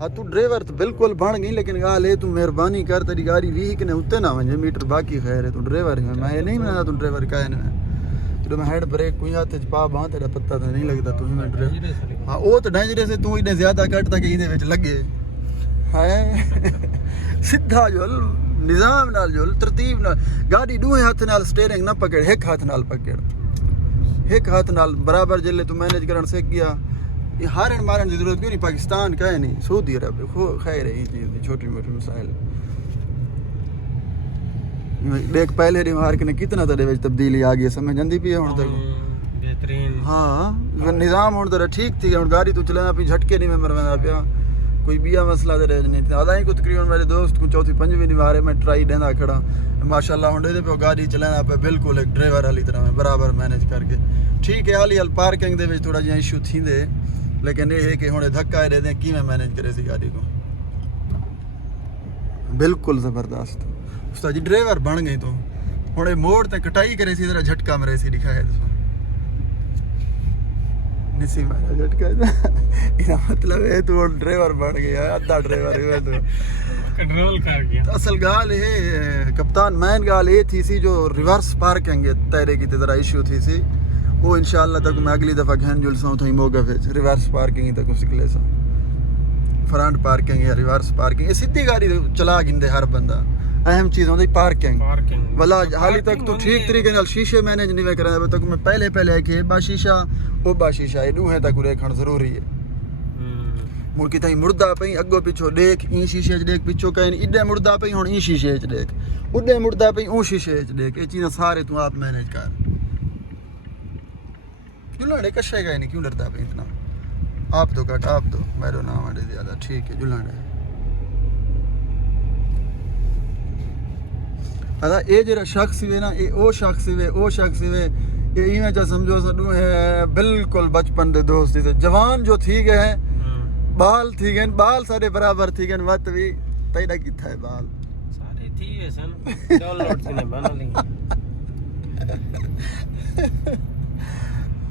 हाँ तू ड्राइवर तो बिल्कुल बन गई लेकिन गाल है तू मेहरबानी कर तेरी गाड़ी 20 कने उत्ते ना वजे मीटर बाकी खैर है तू ड्राइवर है मैं नहीं मना तू ड्राइवर का है ना जो मैं हेड ब्रेक कोई हाथ च पा बां तेरा पत्ता तो नहीं लगता तू मैं ड्राइवर हाँ वो तो डेंजरस है तू इतने ज्यादा कटता कि इने विच लगे है सीधा जुल निजाम नाल जुल तरतीब नाल गाड़ी दूहे हाथ नाल स्टीयरिंग ना पकड़ एक हाथ नाल पकड़ एक हाथ नाल बराबर जल्ले तू मैनेज करन सीख गया ये हारन मारन की जरूरत क्यों नहीं पाकिस्तान का है नहीं सऊदी अरब खैर है ये चीज़ छोटी मोटी मसाइल देख पहले रिमार्क ने कितना तेरे विच तब्दीली आ गई समझ आंदी पई हुण तक बेहतरीन हाँ निजाम हुण तेरा ठीक थी हुण गाड़ी तू चलाना पई झटके नहीं मैं मरवाना पिया कोई बिया मसला तेरे नहीं था आदा ही को तकरीबन मेरे दोस्त को चौथी पंजवीं नहीं मारे मैं ट्राई देना खड़ा माशाल्लाह हुण दे पे गाड़ी चलाना पे बिल्कुल एक ड्राइवर वाली तरह में बराबर मैनेज करके ठीक है हाली हाल पार्किंग दे विच थोड़ा जिहा इशू थींदे लेकिन ये है कि हुणे धक्का दे दें कि मैं मैनेज करे सी गाड़ी को बिल्कुल ज़बरदस्त उस्ताद जी ड्राइवर बन गई तो हुणे मोड़ ते कटाई करे सी जरा झटका मरे सी दिखाया तो निसी मारा झटका इसका मतलब है तू ड्राइवर बन गया आधा ड्राइवर है तू कंट्रोल कर गया असल गाल है कप्तान मैन गाल ये थी सी जो रिवर्स पार्किंग तेरे की जरा इशू थी सी वो इंशाल्लाह तक मैं अगली दफ़ा घन जुलसा थी मोगा फिर रिवर्स पार्किंग तक सिखले सा फ्रंट पार्किंग या रिवर्स पार्किंग ये सीधी गाड़ी चला गिंदे हर बंदा अहम चीज़ होंदी पार्किंग वाला हाली तक तो ठीक तरीके नाल शीशे मैनेज नहीं कर तक मैं पहले है कि बा शीशा ओ बा शीशा ये दूहे तक देखण जरूरी है मुड़ के ताई मुर्दा पई अगो पिछो देख ई शीशे च देख पिछो कहीं इडे मुर्दा पई हुण ई शीशे च देख उडे मुर्दा पई ओ शीशे च देख ये चीज़ सारे तू आप मैनेज कर जुलाने कशेगा नहीं क्यों डरता पे इतना आप तो कट आप तो मेरे नाम है ज़्यादा ठीक है जुलाने अदा ये जरा शख्स वे ना ये ओ शख्स वे ये इवें चा समझो सडू है बिल्कुल बचपन दे दोस्त से जवान जो थी गए हैं बाल थी गए बाल सारे बराबर थी गए मत भी तेरा किथा है बाल सारे थी है सन डाउनलोड से ने बना ली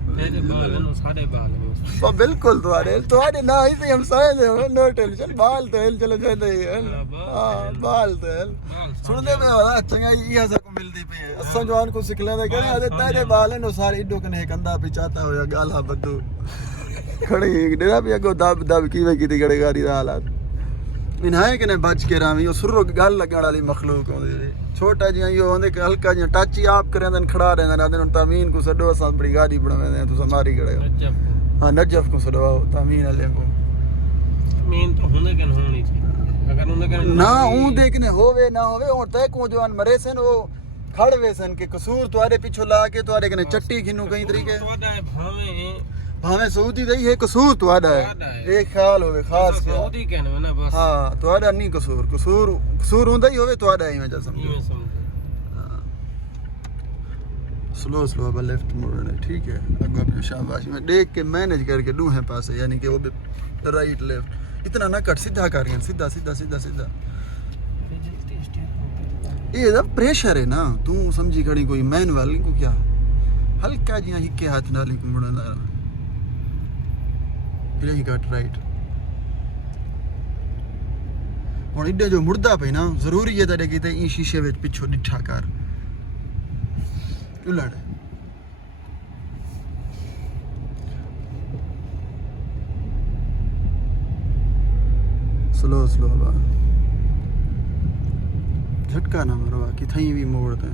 तेरे बाल नो सारे बाल में तो बिल्कुल तुम्हारे ना ही से हम सारे दे नो टेंशन बाल तो हिल चलो जाते ही हां बाल तो हिल सुनने में वाला चंगा ये सब को मिलती पे असम जवान को सिखले दे कहने आदे तेरे बाल नो सारे इडो कने कंधा पे चाहता होया गाला बद्दू खड़ी डेरा पे को दब की वे की गड़े गाड़ी दा हालात इन्हाए कने बच के रामी ओ सुरो गल लगण वाली मखलूक होंदी छोटा जी यो होंदे कि हल्का जी टच ही आप करेंदन खड़ा रहंदन आदन तामीन को सडो असा बड़ी गाड़ी बनावेंदे तू समारी गड़े हां नजफ को सडो तामीन वाले को मीन तो होने कन होनी चाहिए अगर होने कन ना ऊ देखने होवे ना होवे और तय को जवान मरे सन वो खड़वे सन के कसूर तुम्हारे पीछे ला के तुम्हारे कने चट्टी खिनु कई तरीके भावे सऊदी दई है कसूर तुम्हारा है एक ख्याल होवे खास सऊदी कहने में ना बस हां तुम्हारा नहीं कसूर होंदा ही होवे तुम्हारा ही मैं समझो स्लो अब लेफ्ट मोड़ना ठीक है अगवा पे शाबाश में देख के मैनेज करके दूहे पासे यानी कि वो राइट लेफ्ट इतना ना कट सीधा कर सीधा ये सब प्रेशर है ना तू समझी खड़ी कोई मैनुअल को क्या हल्का जी हिक्के हाथ नाली को मुड़ना ही कट राइट हुण इडे जो मुड़दा पे ना जरूरी है तेरे की ई शीशे विच पिछो डिठा कर उलड़ स्लो बा झटका ना मरवा कि थई भी मोड़ते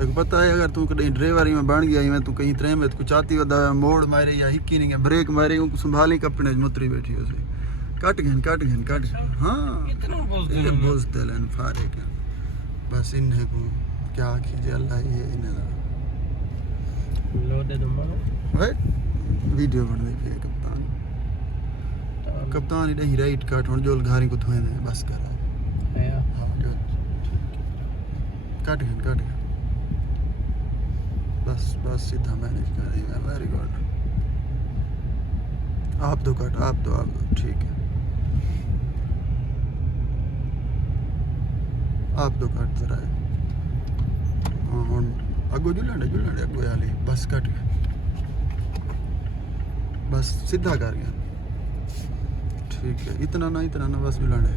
तक पता है अगर तू कहीं ड्राइवरी में बन गया मैं तू कहीं ट्रेन में कुछ आती वदा मोड़ मारे या हिक्की नहीं ब्रेक मारे संभाली कपड़े मुतरी बैठी हो कट गन हां इतना बोझते लेन फारे के बस इन्हें को क्या कीजिए अल्लाह ये इन्हें लोड दे मानो वेट वीडियो बन रही है कप्तान इधर ही राइट कट हुन जोल घारी को थोए दे बस कर हां जो कट गन बस सीधा मैनेज कर रही है वेरी गुड आप दो ठीक है आप दो कट जरा हुन अगो जुलने अगो याली बस कट बस सीधा कर गया ठीक है, इतना ना बस जुलाने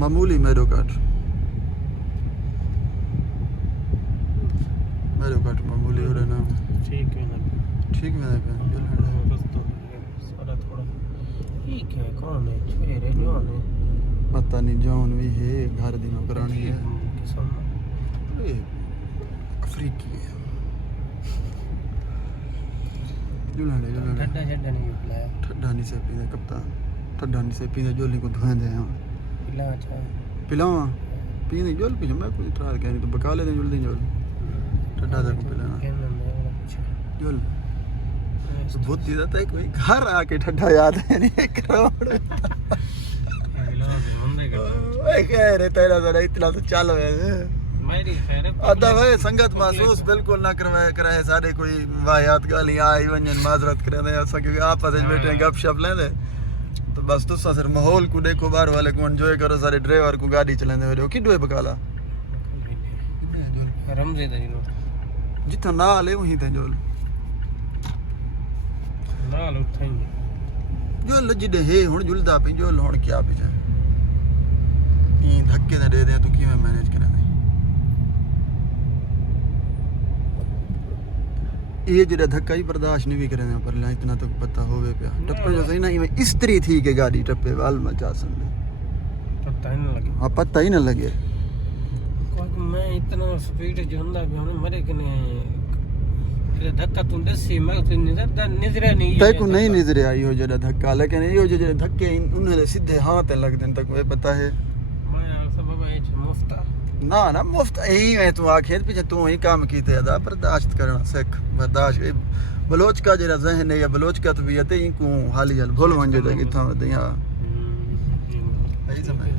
मामूली मेरो काट मामूली हो रहा ना। ठीक है ना, ठीक है पे जुलाने दोस्तों सारा थोड़ा ठीक है। कौन है छेरे जवान है, पता नहीं जौन भी है घर दी नौकरानी है किसान ये अफ्रीकी है। जुलाने ठंडा ठंडा नहीं पिलाया, ठंडा नहीं से पीने कप्तान, ठंडा नहीं से पीने जोली को धोए दे हैं पिला अच्छा पिलावा पीने जोल पी मैं कुछ ट्राई करी तो बका ले दे जोल ठंडा तक पिलाना जोल बहुत ही जाता है। कोई घर आके ठंडा याद है नहीं करोड़ कह रहे तेरा जरा इतना तो चालो है मेरी खैर अदा भाई संगत महसूस बिल्कुल ना कराए सारे कोई वाहियात गालियां आई वंजन माजरत करे ऐसा क्योंकि आपस में बैठे गपशप लेंदे तो बस तुसा सिर्फ माहौल को देखो, बाहर वाले को एंजॉय करो, सारे ड्राइवर को गाड़ी चलाने हो किडो बकाला रमजे दा जिलो जिथा ना ले वहीं ते जोल नाल उठाएंगे जोल जिडे है हुन जुलदा पे जोल हुन क्या पिछा ई धक्के ना दे दे तू किवें मैनेज करें ये जरा धक्का ही बर्दाश्त नहीं भी करें पर ला इतना तो पता होवे पे टप्पे जो सही ना इवें इस्त्री थी के गाड़ी टप्पे वाल मचा संदे पता ही ना लगे। हां पता ही ना लगे क्योंकि मैं इतना स्पीड जोंदा भी हमने मरे कने ये धक्का तू दसी मैं तो नजर नहीं तय को नहीं नजर आई हो जरा धक्का, लेकिन ये जो धक्के उन्हें सीधे हाथ लग देन तक वे पता है मैं सब भाई मुफ्ता ना मुफ्त यही है तू आखे पीछे तू ही काम कीते अदा बर्दाश्त करना सीख बर्दाश्त बलोच का जरा जहन है या बलोच का तबीयत है को हाली हाल भूल वंजे तक इथा दया ऐसा समझ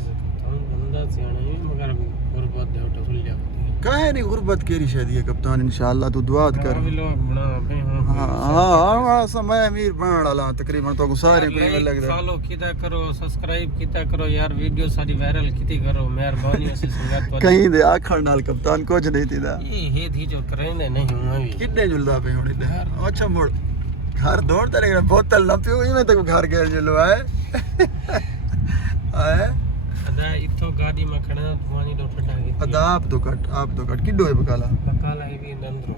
बंदा सियाना है मगर गुरबत दे उठ सुल जा काहे नहीं गुरबत केरी शादी है कप्तान इंशाल्लाह तू दुआ कर लोग बना पे हां समय अमीर बन वाला तकरीबन तो सारे को लगदा फॉलो कीता करो, सब्सक्राइब कीता करो यार, वीडियो सारी वायरल कीती करो मेहरबानी से संगत पर कहीं दे आखण नाल कप्तान कुछ नहीं थीदा ये हे थी जो करेंदे नहीं हुआ भी कितने जुलदा पे हुन अच्छा मोड़ घर दौड़ तेरे बोतल ना पियो इवें तक घर गए जुलो है आए अदा इथो गाड़ी में खड़ा पानी दो ठंडा की अदा आप तो कट किडो है बकाला बकाला है भी अंदरो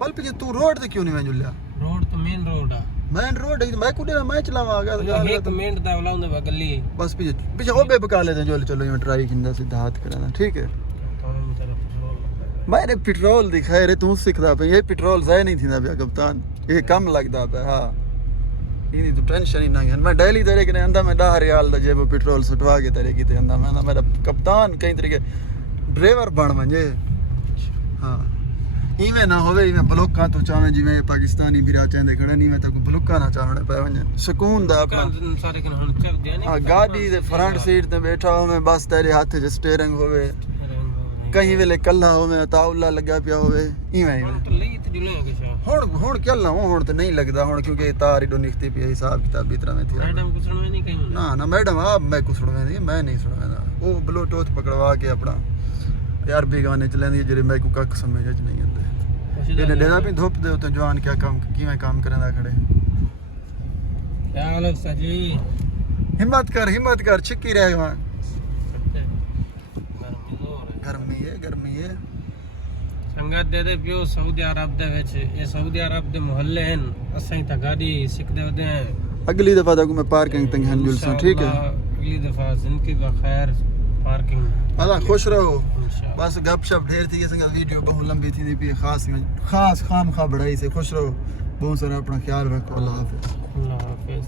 पल पे तू रोड ते क्यों नहीं जुलिया रोड तो मेन रोड है मैं कुडे मैं चलावा आ गया एक मिनट दा वाला उंदे गली बस पीछे ओबे बकाले ते जोल चलो मैं ट्राई किंदा सीधा हाथ कराना ठीक है मैंने पेट्रोल दिखाए रे तू सिखदा पे ये पेट्रोल जाए नहीं थींदा पे कप्तान ये कम लगदा पे हां इनी तो टेंशन ही नहीं है मैं डेली तेरे के अंदर मैं 10 रियाल दा जेब पेट्रोल सटवा के तेरे की ते अंदर मैं मेरा कप्तान कई तरीके ड्राइवर बन मंजे हां इवें ना होवे इवें ब्लॉका तो चावे जिवें पाकिस्तानी भी चाहते खड़े नहीं मैं तो ब्लॉका ना चावणे पे वंजन सुकून दा अपना सारे कन हुन चल दे नहीं गाड़ी दे फ्रंट सीट ते बैठा हो मैं बस तेरे हाथ च स्टीयरिंग होवे कहीं वेले कल्ला होवे ताउला लगा पिया होवे इवें तो ली ते जुले के शा हुन चलना हुन तो नहीं लगदा हुन क्योंकि तार इडो निकती पई हिसाब किताब इतना में थी मैडम कुछ सुनवे नहीं कहीं ना मैडम आप मैं कुछ सुनवे नहीं मैं नहीं सुनवेदा वो ब्लूटूथ पकड़वा के अपना यार भी गाने चलेंदी जेरे मैं को कख समझ च नहीं आंदे ਇਹਨੇ ਦੇਦਾ ਵੀ ਧੁੱਪ ਦੇ ਉੱਤੇ ਜਵਾਨ ਕਿਵੇਂ ਕੰਮ ਕਰਦਾ ਖੜੇ क्या हाल सजी हिम्मत कर छिक्की रह गवा गर्मी है संगत दे पियो सऊदी अरब दे विच ये सऊदी अरब दे मोहल्ले हैं असां ता गाड़ी सिकदे होते हैं अगली दफा तक मैं पार्किंग तक हन जुलसा ठीक है अगली दफा जिंदगी बखैर पार्किंग अल्लाह खुश रहो बस गपशप ढेर थी संग वीडियो बहुत लंबी थी भी खास खाम खा बढ़ाई से खुश रहो बहुत सारा अपना ख्याल रखो अल्लाह हाफिज